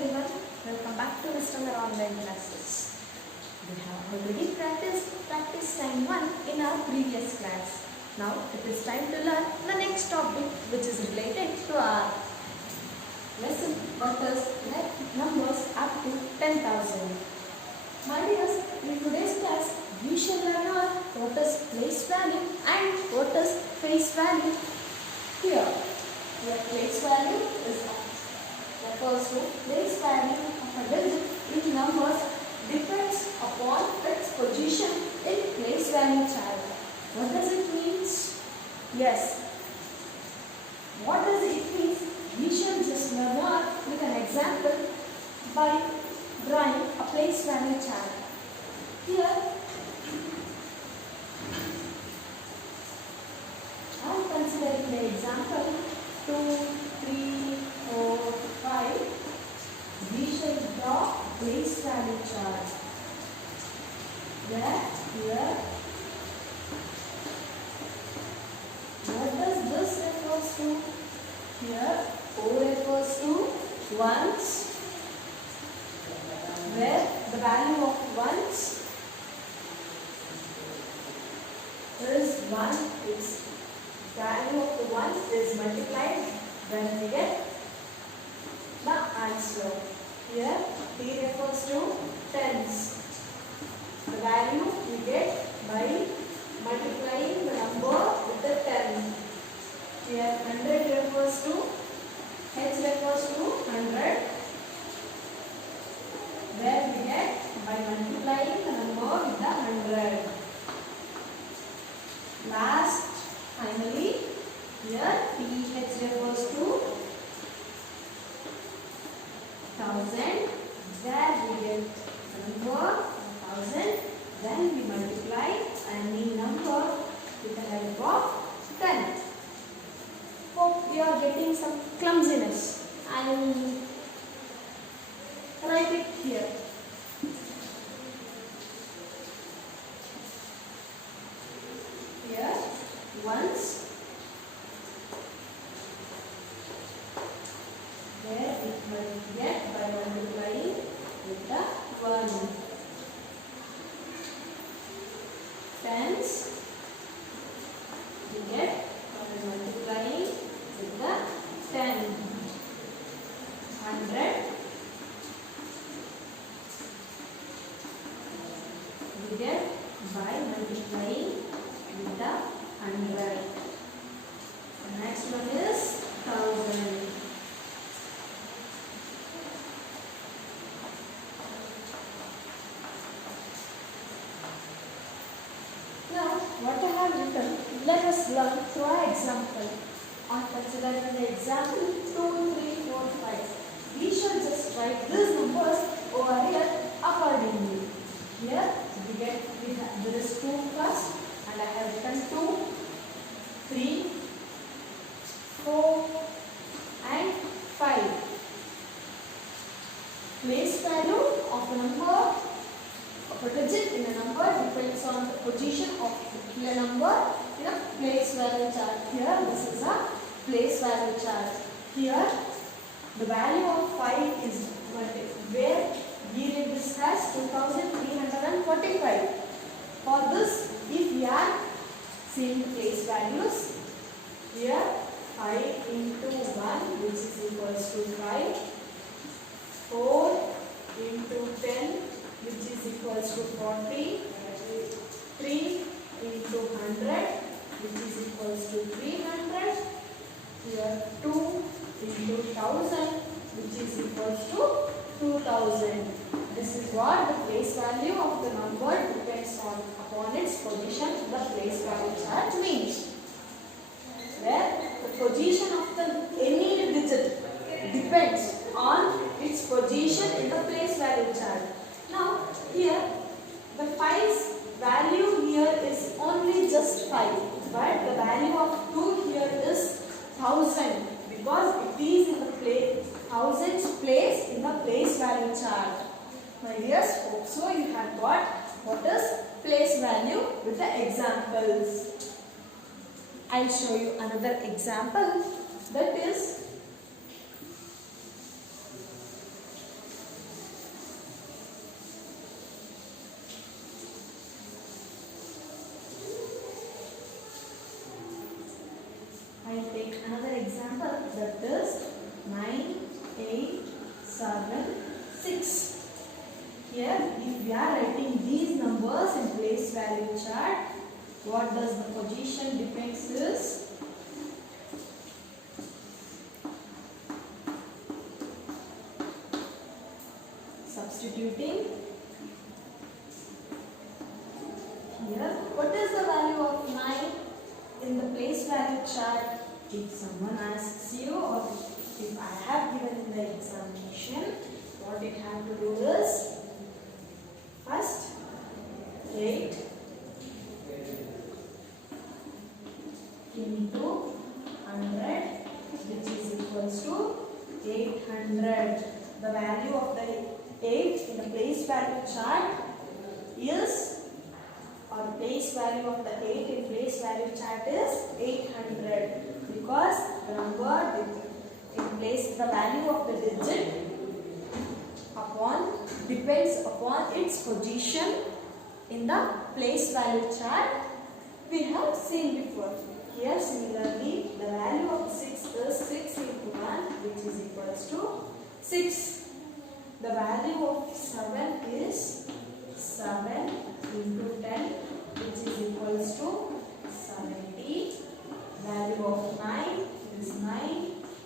everyone, welcome back to Mr. Online Classes. We have already practiced time 1 in our previous class. Now it is time to learn the next topic which is related to our lesson, that is numbers up to 10,000. My dears, in today's class we shall learn what is place value and what is face value. Here, the place value refers to place value of a digit in numbers depends upon its position in place value chart. What does it mean? Yes. What does it mean? We shall just learn with an example by drawing a place value chart. Here, I am considering the example 2, 3, 4, 5. We shall draw place value chart. Here, what does this refers to? Here, O refers to ones, where the value of ones is 1. Its value of the ones is multiplied when we get the answer. Here, T refers to tens. The value we get by multiplying the number with the 10. Here, 100 refers to, H refers to 100, where we get by multiplying the number with the 100. Last, finally, here PH refers to 1000, where we get the number 1000, then we multiply any number with the help of 10. Hope you are getting some clumsiness. I will write it here. Here, ones, where it will get by multiplying with the 1. Tens, we get by multiplying with the 10. 100, we get by multiplying with the 100. The next one is 1000. Now, what I have written, let us learn through our example. On considering the example 2, 3, 4, 5. We shall just write these numbers over here accordingly. Here, there is 2 first, and I have written 2, 3, 4, and 5. Place value of a number, of a digit in a number depends on the position of the number in a place value chart. Here, this is a place value chart. Here, the value of 5 is where we read this as 2345. For this, if we are seeing place values, here 5 into 1, which is equals to 5, 4 into 10, which is equals to 40, 3 into 100, which is equals to 300, here 2 into 1000, which is equals to 2000. This is what the place value of the number depends upon its position in the place value chart means. Where the position of any digit depends on its position in the place value chart. Now here the 5's value here is only just 5, but the value of 2 here is 1000 because it is in the thousandth place in the place value chart. My dears, hope so you have got what is place value with the examples. I will show you another example, that is that is 9, 8, 7, 6. Here, if we are writing these numbers in place value chart, what does the position depends is substituting. Here, what is the value of 9 in the place value chart? If someone asks you, or if I have given in the examination, what it have to do is first 8 into 100, which is equals to 800. The value of the 8 in the place value chart is, or place value of the 8 in place value chart is 800, because the number in place, the value of the digit depends upon its position in the place value chart we have seen before. Here similarly, the value of 6 is 6 into 1, which is equals to 6. The value of 7 is 7 into 10, which is equals to 70. Value of 9 is 9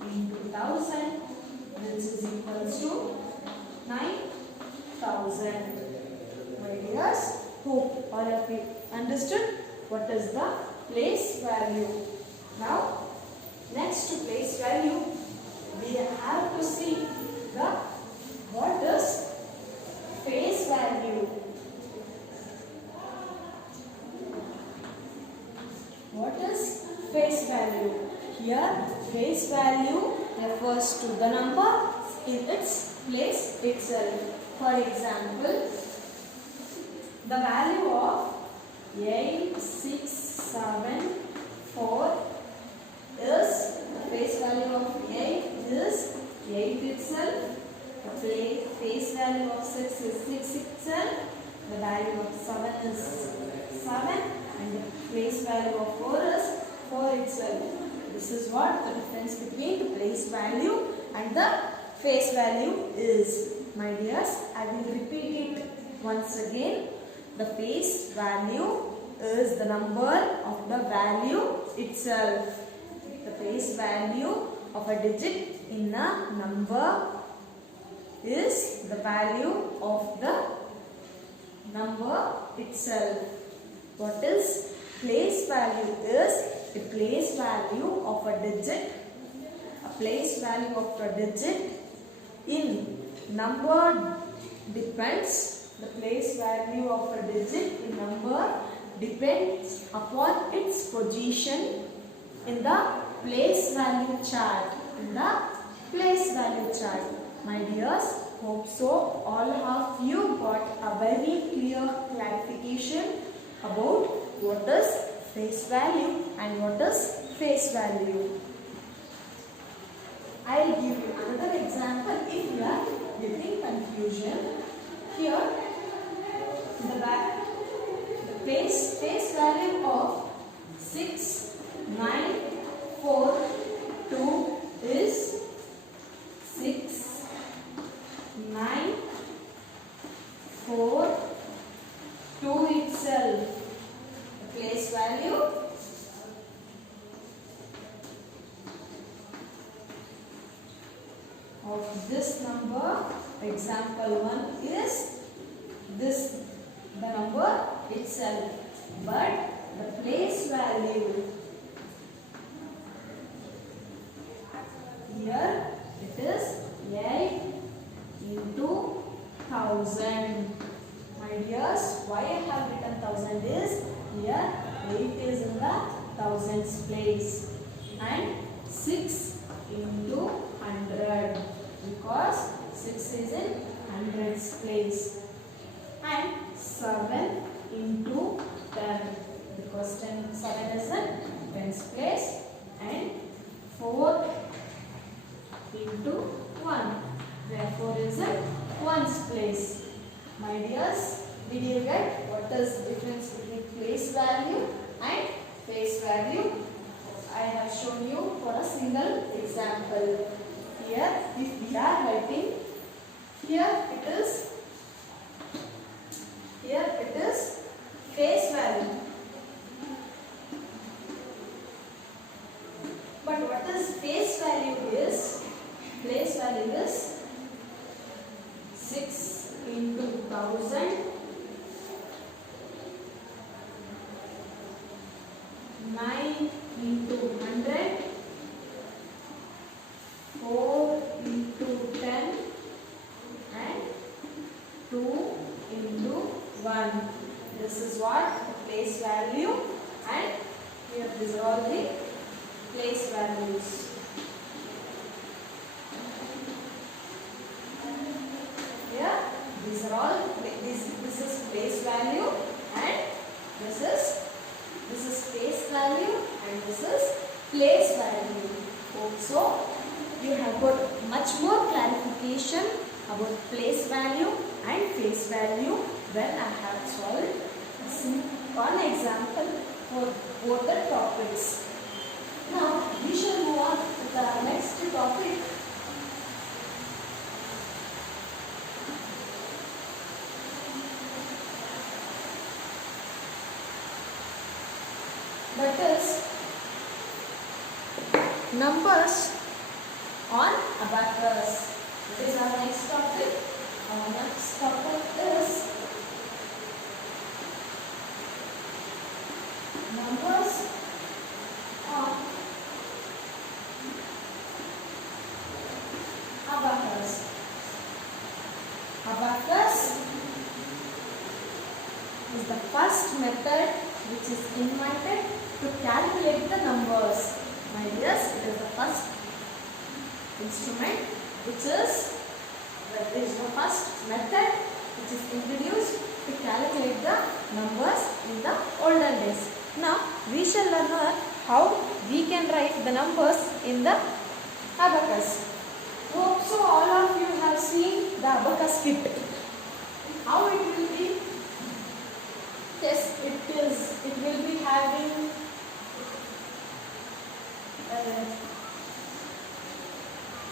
into 1000, which is equals to 9,000. My dears, hope all of you understood what is the place value. Now, next to place value, we have to see the what is face value. What is face value? Here, face value refers to the number in its place itself. For example, the value of 8, 6, 7, 4 is, the face value of 8 is 8 itself. The face value of 6 is 6 itself. The value of 7 is 7. And the place value of 4 is 4 itself. This is what the difference between the place value and the face value is. My dears, I will repeat it once again. The face value is the number of the value itself. The face value of a digit in a number is the value of the number itself. What is place value is the place value of a digit. A place value of a digit in number depends. The place value of a digit in number depends upon its position in the place value chart. In the place value chart. My dears, hope so all of you got a very clear clarification about what is face value and what is face value. I will give you another example if you are getting confusion. Here, the face value of 6, 9, 4, 2 is 6, 9, 4, 2 itself. The place value of this number, example 1 is this, the number itself, but the place value here it is 8 into 1000. My dears, why I have written 1000 is here 8 is in the thousands place and 6 into 100 because 6 is in hundreds place and 7 into 10 because 7 is in tens place and 4 into 1 therefore is in ones place. My dears, did you get what is the difference between place value and face value? I have shown you for a single example. Here, if we are writing, here it is face value. But what is face value is? Place value is 6 into 1000, 9 into 100, 4 into 10 and 2 into 1. This is what the place value, and here these are all the place values. Here these are all this is place value, and this is face value, and this is place value. Also, you have got much more clarification about place value and face value when I have solved one example for both the topics. Now we shall move on to the next topic. That is numbers on abacus. This is our next topic. Our next topic is numbers on abacus. Abacus is the first method which is invented to calculate the numbers. My dears, it is the first instrument which is the first method which is introduced to calculate the numbers in the olden days. Now we shall learn how we can write the numbers in the abacus. Hope so all of you have seen the abacus kit. How it will be? Yes, it will be having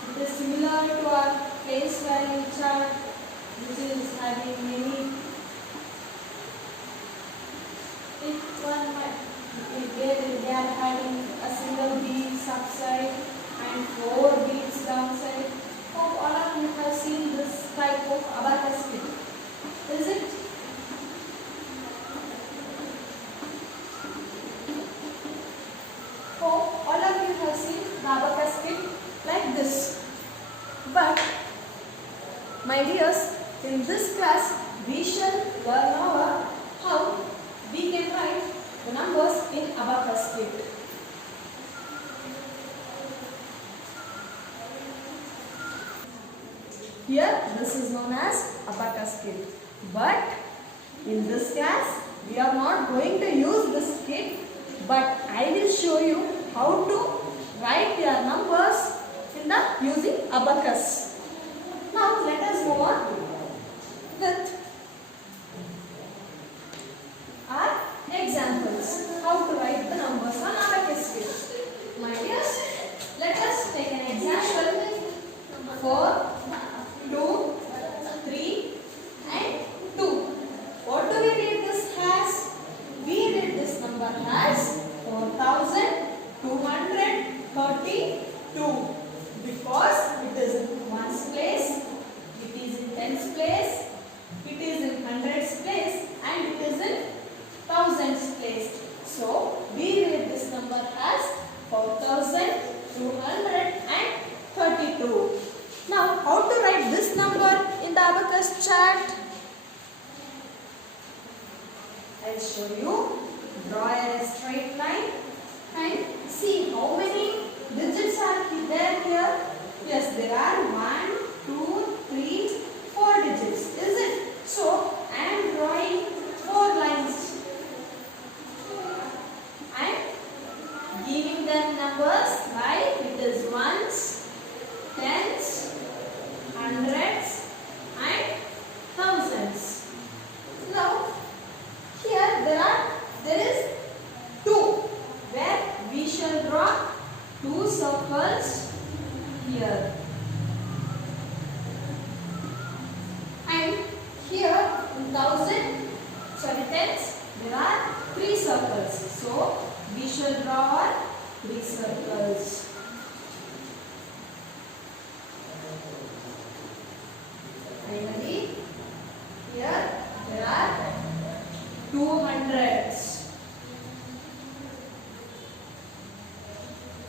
it is similar to our place value chart, which is having many. If one might, they are having a single beads upside and 4 beads downside. Hope all of you have seen this type of abacus kit. Is it? Hope all of you have seen the abacus kit like this. But my dears, in this class we shall learn over how we can write the numbers in abacus kit. Here this is known as abacus kit. But in this class we are not going to use this kit, but I will show you how to write your numbers in the using abacus. Now let us move on with our examples. How to write the numbers on abacus kit. My dears, let us take an example. 4, 2, 3 and 2. What do we read this as? We read this number as 4232 because it is in ones place, it is in tens place, it is in hundreds place, and it is in thousands place. So we read this number as 4232. Now how to write this number in the abacus chart? I'll show you. Draw a straight line and see how many digits are there here. Yes, there are 1, 2, 3, 4 digits. Is it? So I am drawing 4 lines and giving them numbers like it is ones, tens, hundreds and thousands. Now here there is 2 where we shall draw circles. Finally, here there are 200s.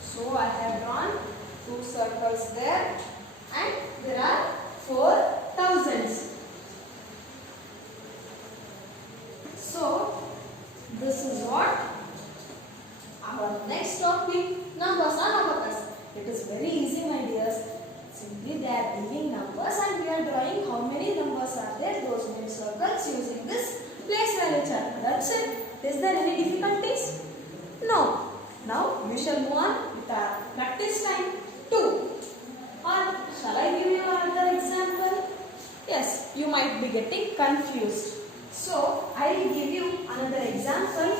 So I have drawn 2 circles there, and there are 4 thousands. So this is what our next topic, numbers and abacus. It is very easy, my dears. Simply they are giving numbers and we are drawing how many numbers are there, those many circles using this place value chart. That's it. Is there any difficulties? No. Now we shall move on with our practice time 2. Or shall I give you another example? Yes, you might be getting confused. So I will give you another example.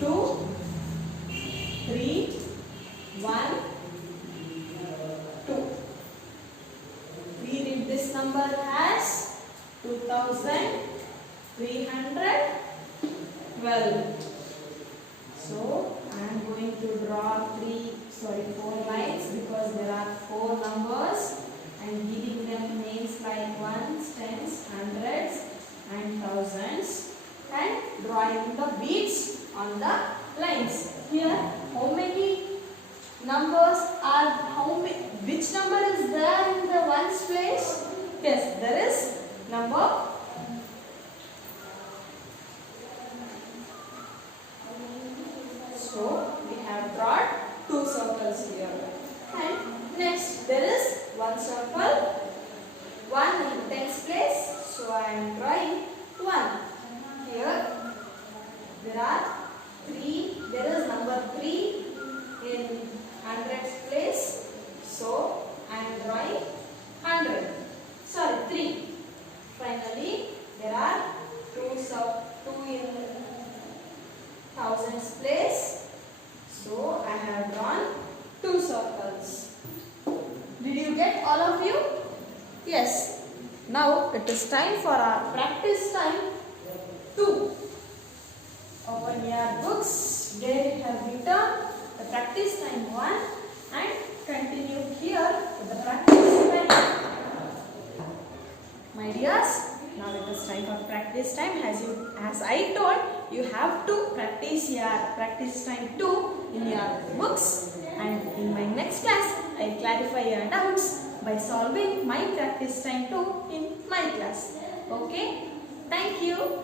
2, 3, 1, 2. We read this number as 2312. So I am going to draw 4 lines because there are 4 numbers and giving them names like ones, tens, hundreds and thousands, and drawing the beats on the lines. Here how many numbers are, which number is there in the ones place? Yes, there is number. So we have drawn 2 circles here. And next there is 1 circle, 1 in tens place. So I am drawing 1. Here there are 3. There is number 3 in hundreds place. So I am drawing 100. Sorry, 3. Finally, there are 2 in thousands place. So I have drawn 2 circles. Did you get all of you? Yes. Now it is time for our practice time 2. Open your books. There you have written the practice time 1 and continue here with the practice time. My dears, now it is time for practice time. As I told, you have to practice your practice time 2 in your books, and in my next class I will clarify your doubts by solving my practice time 2 in my class. Okay? Thank you.